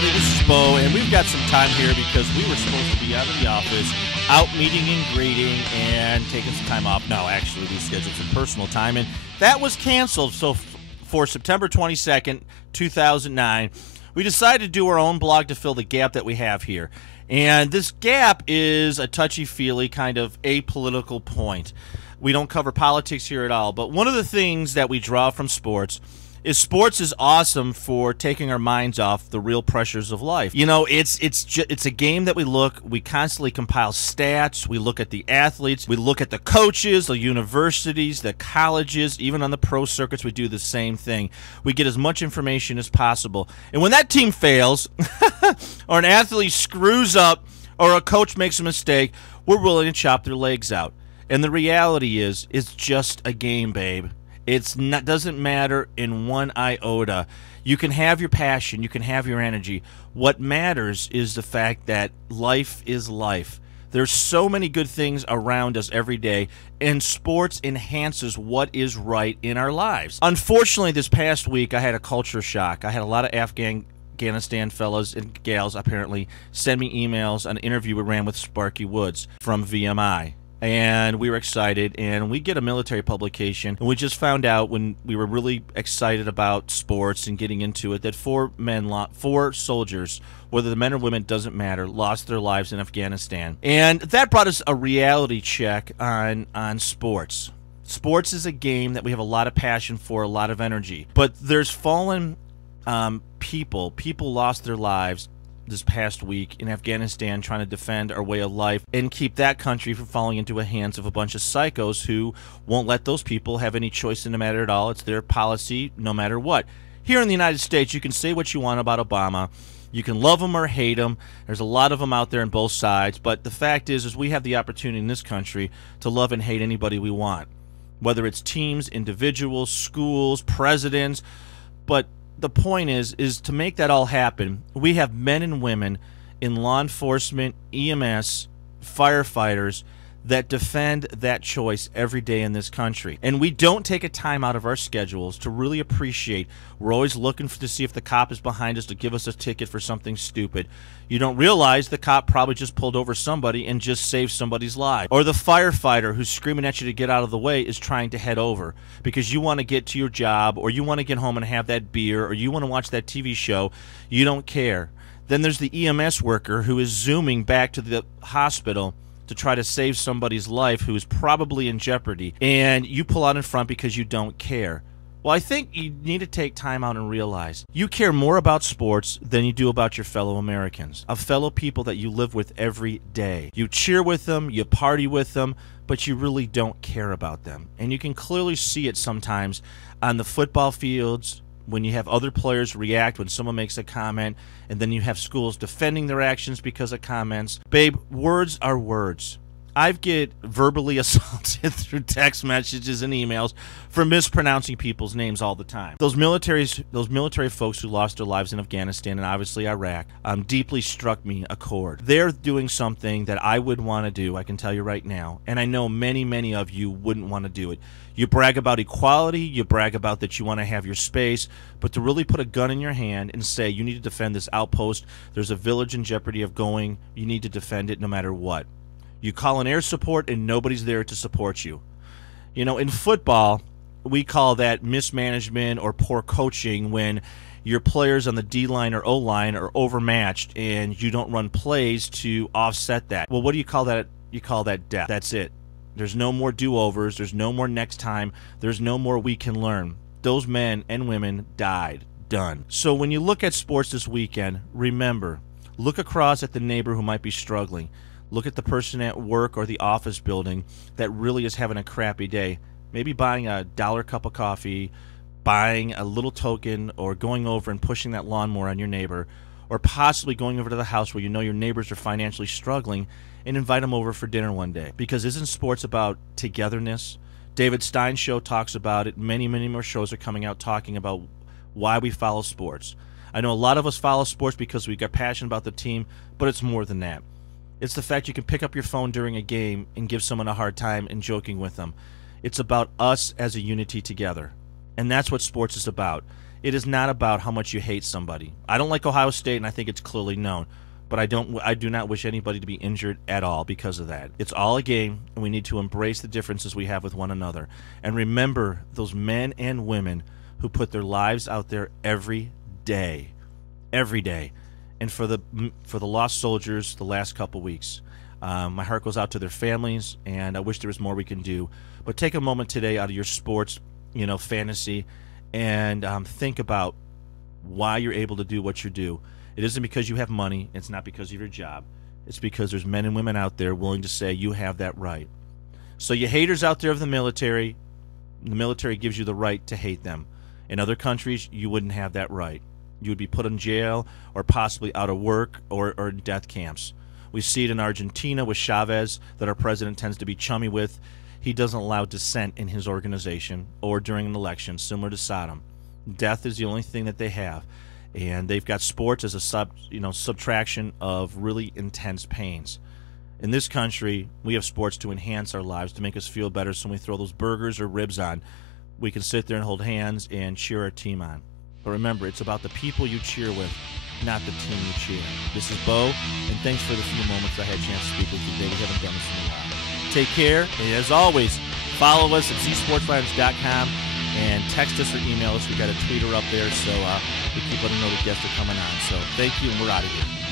everybody. This is Bo, and we've got some time here because we were supposed to be out of the office, out meeting and greeting, and taking some time off. No, actually, we scheduled some personal time, and that was canceled. So for September 22nd, 2009, we decided to do our own blog to fill the gap that we have here. And this gap is a touchy-feely kind of apolitical point. We don't cover politics here at all, but one of the things that we draw from sports is awesome for taking our minds off the real pressures of life. You know, it's a game that we constantly compile stats, we look at the athletes, we look at the coaches, the universities, the colleges, even on the pro circuits we do the same thing. We get as much information as possible. And when that team fails, or an athlete screws up, or a coach makes a mistake, we're willing to chop their legs out. And the reality is, it's just a game, babe. Doesn't matter in one iota. You can have your passion, you can have your energy. What matters is the fact that life is life. There's so many good things around us every day, and sports enhances what is right in our lives. Unfortunately, this past week, I had a culture shock. I had a lot of Afghanistan fellas and gals apparently send me emails on an interview we ran with Sparky Woods from VMI. And we were excited, and we get a military publication, and we just found out when we were really excited about sports and getting into it that four soldiers, whether the men or women, doesn't matter, lost their lives in Afghanistan. And that brought us a reality check on sports. Sports is a game that we have a lot of passion for, a lot of energy. But there's fallen people. People lost their lives this past week in Afghanistan trying to defend our way of life and keep that country from falling into the hands of a bunch of psychos who won't let those people have any choice in the matter at all. It's their policy no matter what. Here in the United States, you can say what you want about Obama. You can love him or hate him. There's a lot of them out there on both sides. But the fact is we have the opportunity in this country to love and hate anybody we want, whether it's teams, individuals, schools, presidents. But the point is to make that all happen, we have men and women in law enforcement, EMS, firefighters that defend that choice every day in this country. And we don't take a time out of our schedules to really appreciate. We're always looking to see if the cop is behind us to give us a ticket for something stupid. You don't realize the cop probably just pulled over somebody and just saved somebody's life. Or the firefighter who's screaming at you to get out of the way is trying to head over because you want to get to your job, or you want to get home and have that beer, or you want to watch that TV show. You don't care. Then there's the EMS worker who is zooming back to the hospital to try to save somebody's life who is probably in jeopardy, and you pull out in front because you don't care. Well, I think you need to take time out and realize you care more about sports than you do about your fellow Americans, of fellow people that you live with every day. You cheer with them, you party with them, but you really don't care about them. And you can clearly see it sometimes on the football fields, when you have other players react when someone makes a comment, and then you have schools defending their actions because of comments. Babe, words are words. I get verbally assaulted through text messages and emails for mispronouncing people's names all the time. Those military folks who lost their lives in Afghanistan and obviously Iraq deeply struck me a chord. They're doing something that I would want to do, I can tell you right now, and I know many, many of you wouldn't want to do it. You brag about equality, you brag about that you want to have your space, but to really put a gun in your hand and say you need to defend this outpost, there's a village in jeopardy of going, you need to defend it no matter what. You call an air support and nobody's there to support you. You know, in football, we call that mismanagement or poor coaching when your players on the D-line or O-line are overmatched and you don't run plays to offset that. Well, what do you call that? You call that death. That's it. There's no more do-overs. There's no more next time. There's no more we can learn. Those men and women died. Done. So when you look at sports this weekend, remember, look across at the neighbor who might be struggling. Look at the person at work or the office building that really is having a crappy day. Maybe buying a $1 cup of coffee, buying a little token, or going over and pushing that lawnmower on your neighbor, or possibly going over to the house where you know your neighbors are financially struggling and invite them over for dinner one day. Because isn't sports about togetherness? David Stein's show talks about it. Many, many more shows are coming out talking about why we follow sports. I know a lot of us follow sports because we got passionate about the team, but it's more than that. It's the fact you can pick up your phone during a game and give someone a hard time and joking with them. It's about us as a unity together. And that's what sports is about. It is not about how much you hate somebody. I don't like Ohio State, and I think it's clearly known. But I do not wish anybody to be injured at all because of that. It's all a game, and we need to embrace the differences we have with one another. And remember those men and women who put their lives out there every day. Every day. And for the lost soldiers the last couple weeks. My heart goes out to their families, and I wish there was more we can do. But take a moment today out of your sports, fantasy, and think about why you're able to do what you do. It isn't because you have money. It's not because of your job. It's because there's men and women out there willing to say you have that right. So you haters out there of the military gives you the right to hate them. In other countries, you wouldn't have that right. You would be put in jail or possibly out of work or in death camps. We see it in Argentina with Chavez that our president tends to be chummy with. He doesn't allow dissent in his organization or during an election, similar to Saddam. Death is the only thing that they have. And they've got sports as a subtraction of really intense pains. In this country, we have sports to enhance our lives, to make us feel better. So when we throw those burgers or ribs on, we can sit there and hold hands and cheer our team on. But remember, it's about the people you cheer with, not the team you cheer. This is Bo, and thanks for the few moments I had a chance to speak with you today. We haven't done this in a while. Take care, and as always, follow us at csportslounge.com. And text us or email us. We got a tweeter up there, so we keep letting know the guests are coming on. So thank you, and we're out of here.